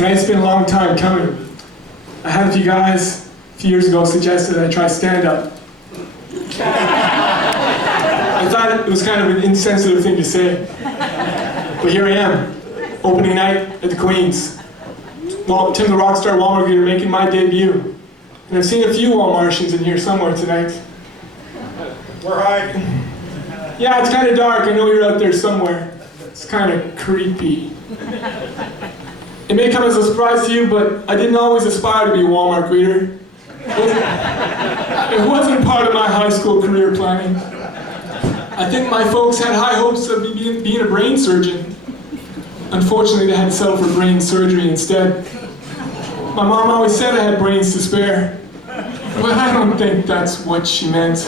Tonight's been a long time coming. I had a few guys a few years ago suggested I try stand-up. I thought it was kind of an insensitive thing to say. But here I am, opening night at the Queen's. Well, Tim the Rockstar Walmart greeter making my debut. And I've seen a few Walmartians in here somewhere tonight. We're hiding. Yeah, it's kind of dark. I know you're out there somewhere. It's kind of creepy. It may come as a surprise to you, but I didn't always aspire to be a Walmart greeter. It wasn't part of my high school career planning. I think my folks had high hopes of me being a brain surgeon. Unfortunately, they had to settle for brain surgery instead. My mom always said I had brains to spare, but I don't think that's what she meant.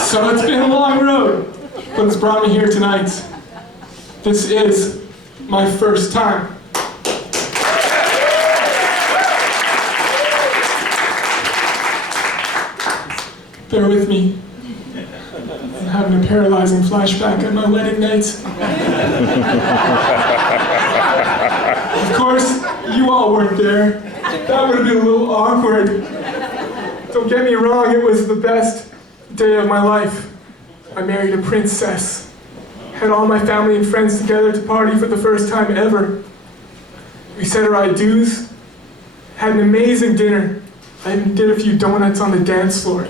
So it's been a long road, but it's brought me here tonight. This is my first time. Bear with me. I'm having a paralyzing flashback at my wedding night. Of course, you all weren't there. That would have been a little awkward. Don't get me wrong, it was the best day of my life. I married a princess. Had all my family and friends together to party for the first time ever. We said our I-dos, had an amazing dinner. I even did a few donuts on the dance floor.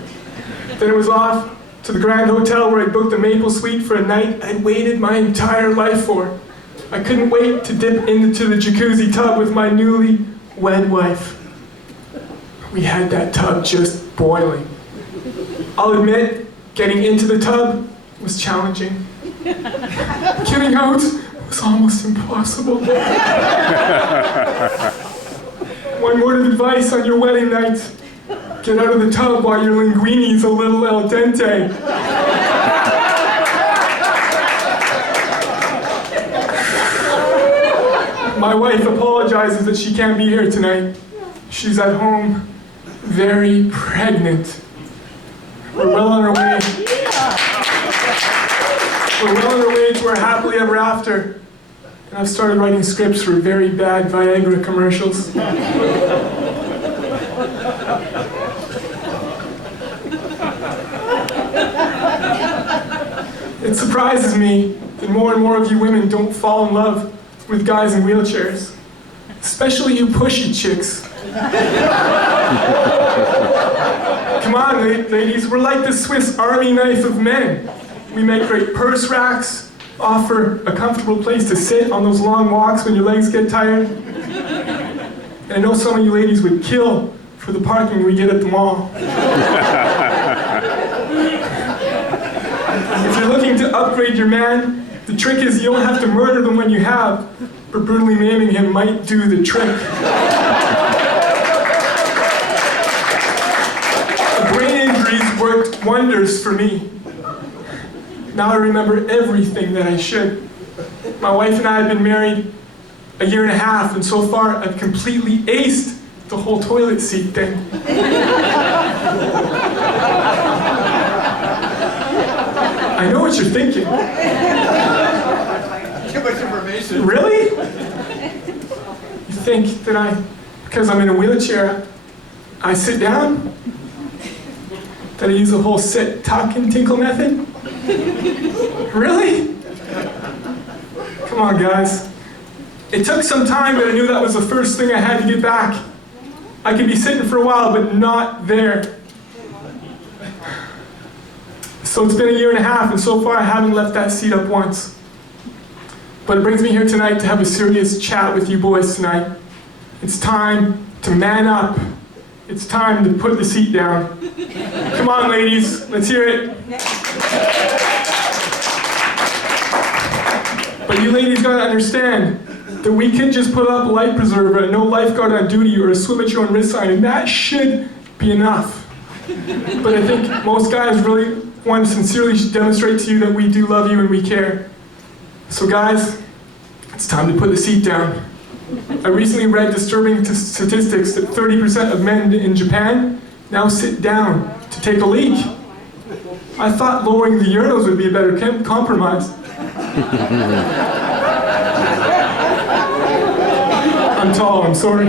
Then it was off to the Grand Hotel where I booked the Maple Suite for a night I'd waited my entire life for. I couldn't wait to dip into the jacuzzi tub with my newly wed wife. We had that tub just boiling. I'll admit, getting into the tub was challenging. Getting out was almost impossible. One word of advice on your wedding night. Get out of the tub while your linguini's a little al dente. My wife apologizes that she can't be here tonight. She's at home, very pregnant. We're well on our way. We're well on our way to our happily ever after. And I've started writing scripts for very bad Viagra commercials. It surprises me that more and more of you women don't fall in love with guys in wheelchairs. Especially you pushy chicks. Come on, ladies, we're like the Swiss Army knife of men. We make great purse racks, offer a comfortable place to sit on those long walks when your legs get tired. And I know some of you ladies would kill for the parking we get at the mall. If you're looking to upgrade your man, the trick is you don't have to murder them when you have, but brutally maiming him might do the trick. The brain injuries worked wonders for me. Now I remember everything that I should. My wife and I have been married a year and a half, and so far I've completely aced the whole toilet seat thing. I know what you're thinking. Too much information. Really? You think that because I'm in a wheelchair, I sit down? That I use the whole sit, tuck, and tinkle method? Really? Come on, guys. It took some time, but I knew that was the first thing I had to get back. I could be sitting for a while, but not there. So it's been a year and a half, and so far I haven't left that seat up once. But it brings me here tonight to have a serious chat with you boys tonight. It's time to man up. It's time to put the seat down. Come on, ladies, let's hear it. But you ladies gotta understand that we can just put up a life preserver and no lifeguard on duty or a swim at your own risk sign, and that should be enough. But I think most guys really want to sincerely demonstrate to you that we do love you and we care. So guys, it's time to put the seat down. I recently read disturbing statistics that 30% of men in Japan now sit down to take a leak. I thought lowering the urinals would be a better compromise. I'm tall, I'm sorry.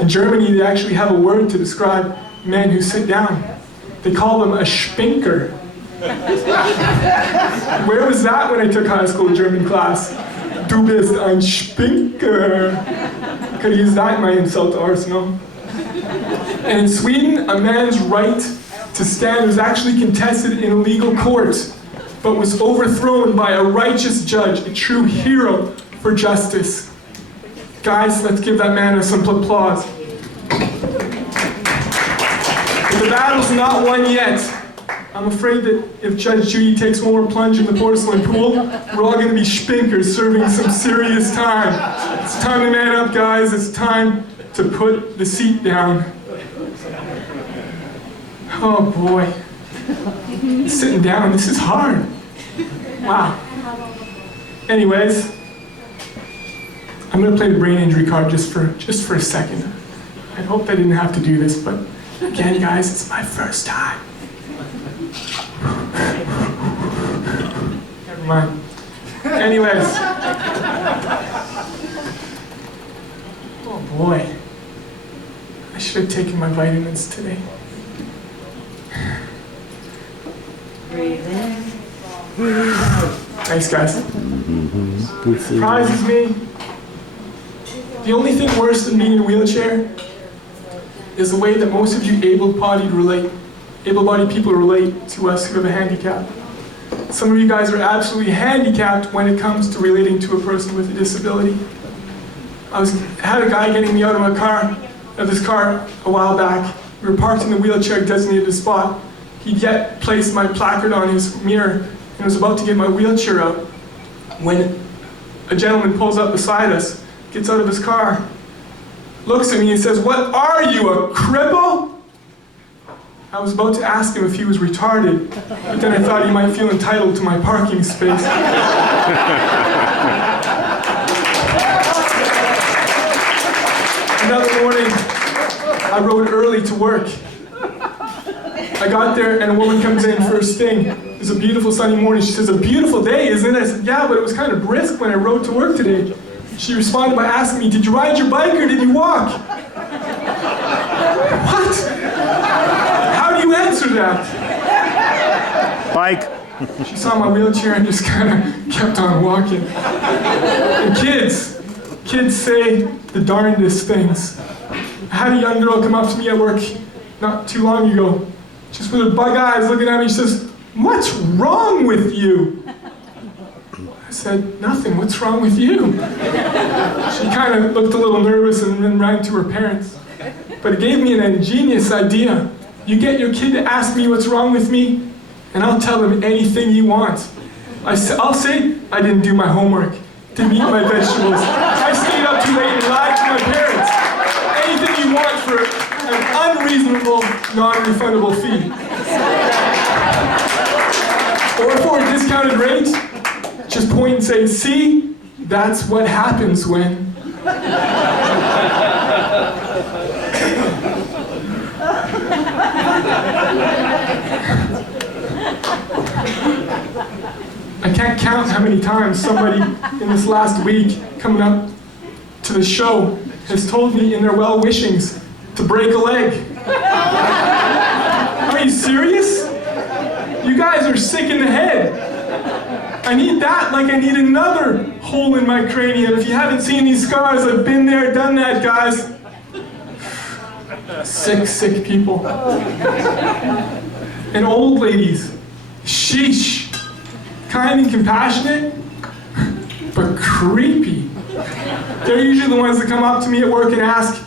In Germany, they actually have a word to describe men who sit down. They call them a Spinker. Where was that when I took high school German class? Du bist ein Spinker. Could have used that in my insult arsenal. And in Sweden, a man's right to stand was actually contested in a legal court, but was overthrown by a righteous judge, a true hero for justice. Guys, let's give that man some applause. But the battle's not won yet. I'm afraid that if Judge Judy takes one more plunge in the porcelain pool, we're all going to be spinkers serving some serious time. It's time to man up, guys. It's time to put the seat down. Oh boy. Sitting down, this is hard. Wow. Anyways, I'm going to play the brain injury card just for a second. I hope I didn't have to do this, but again, guys, it's my first time. Never mind. Anyways. Oh boy. I should have taken my vitamins today. Breathe in, breathe out. Thanks, guys. Surprises me. The only thing worse than being in a wheelchair is the way that most of you able-bodied people relate to us who have a handicap. Some of you guys are absolutely handicapped when it comes to relating to a person with a disability. I had a guy getting me out of this car a while back. We were parked in the wheelchair designated spot. He'd yet placed my placard on his mirror and was about to get my wheelchair out when a gentleman pulls up beside us, gets out of his car, looks at me and says, "What are you, a cripple?" I was about to ask him if he was retarded, but then I thought he might feel entitled to my parking space. Another morning, I rode early to work. I got there and a woman comes in first thing. It was a beautiful sunny morning. She says, "A beautiful day, isn't it?" I said, "Yeah, but it was kind of brisk when I rode to work today." She responded by asking me, "Did you ride your bike or did you walk?" What? How do you answer that? Bike. She saw my wheelchair and just kind of kept on walking. And kids say the darndest things. I had a young girl come up to me at work not too long ago, just with her bug eyes looking at me. She says, "What's wrong with you?" I said, "Nothing, what's wrong with you?" She kind of looked a little nervous and then ran to her parents. But it gave me an ingenious idea. You get your kid to ask me what's wrong with me, and I'll tell him anything you want. I'll say I didn't do my homework, didn't eat my vegetables, I stayed up too late and lied to my parents. Anything you want for an unreasonable, non-refundable fee. Or for a discounted rate, just point and say, "See, that's what happens when." I can't count how many times somebody in this last week coming up to the show has told me in their well-wishings to break a leg. Are you serious? You guys are sick in the head. I need that like I need another hole in my cranium. If you haven't seen these scars, I've been there, done that, guys. Sick people. And old ladies. Sheesh. Kind and compassionate, but creepy. They're usually the ones that come up to me at work and ask,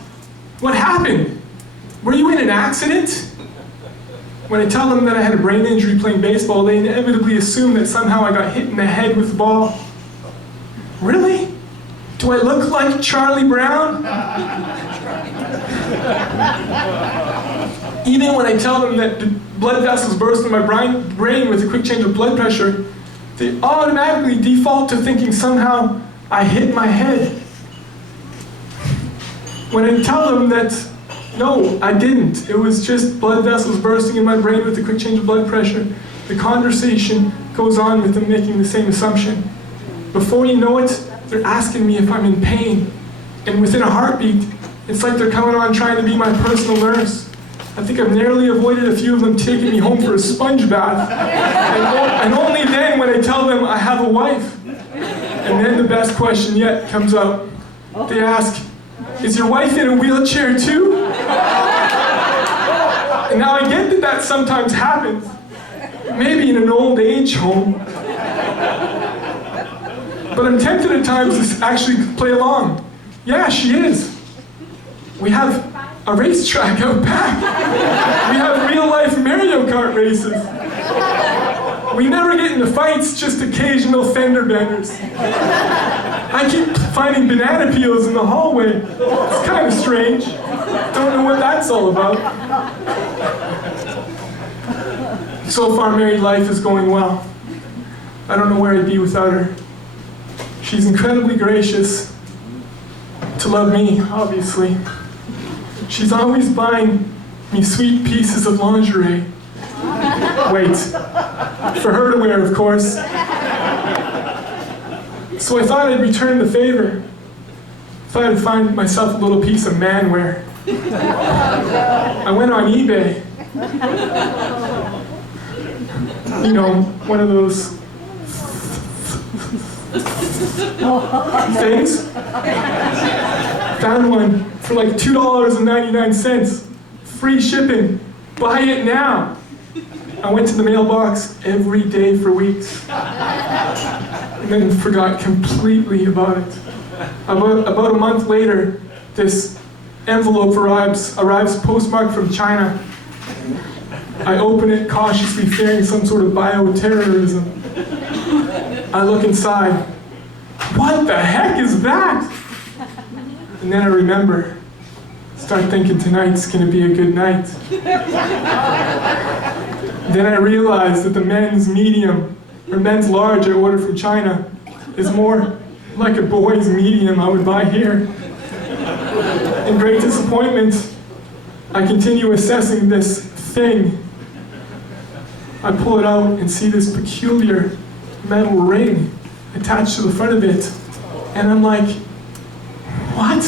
"What happened? Were you in an accident?" When I tell them that I had a brain injury playing baseball, they inevitably assume that somehow I got hit in the head with the ball. Really? Do I look like Charlie Brown? Even when I tell them that the blood vessels burst in my brain with a quick change of blood pressure, they automatically default to thinking somehow I hit my head. When I tell them that, no, I didn't. It was just blood vessels bursting in my brain with a quick change of blood pressure, the conversation goes on with them making the same assumption. Before you know it, they're asking me if I'm in pain. And within a heartbeat, it's like they're coming on trying to be my personal nurse. I think I've narrowly avoided a few of them taking me home for a sponge bath. And only then when I tell them I have a wife. And then the best question yet comes up. They ask, is your wife in a wheelchair too? And now I get that that sometimes happens. Maybe in an old age home. But I'm tempted at times to actually play along. Yeah, she is. We have a racetrack out back. We have real-life Mario Kart races. We never get into fights, just occasional fender benders. I keep finding banana peels in the hallway. It's kind of strange. Don't know what that's all about. So far, married life is going well. I don't know where I'd be without her. She's incredibly gracious to love me, obviously. She's always buying me sweet pieces of lingerie. Wait, for her to wear, of course. So I thought I'd return the favor. Thought I'd find myself a little piece of manwear. I went on eBay. You know, one of those things. Found one for like $2.99. Free shipping. Buy it now. I went to the mailbox every day for weeks. And then forgot completely about it. About a month later, this envelope arrives postmarked from China. I open it cautiously, fearing some sort of bioterrorism. I look inside. What the heck is that? And then I remember. Start thinking tonight's gonna be a good night. Then I realized that the men's medium, or men's large I ordered from China, is more like a boy's medium I would buy here. In great disappointment, I continue assessing this thing. I pull it out and see this peculiar metal ring attached to the front of it. And I'm like, what?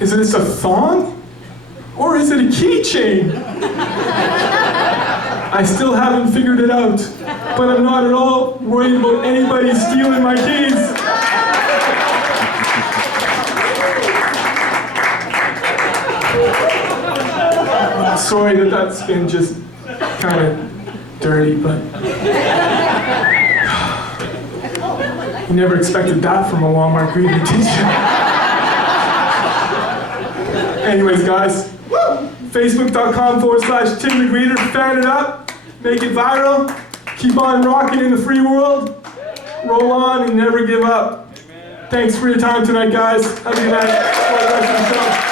Is this a thong? Or is it a keychain? I still haven't figured it out, but I'm not at all worried about anybody stealing my keys. Sorry that that's been just kind of dirty, but you never expected that from a Walmart greeter, did you? Anyways, guys, Facebook.com/Tim the Greeter, fan it up, make it viral, keep on rocking in the free world, roll on and never give up. Thanks for your time tonight, guys. Have a good night. Enjoy the rest of the show.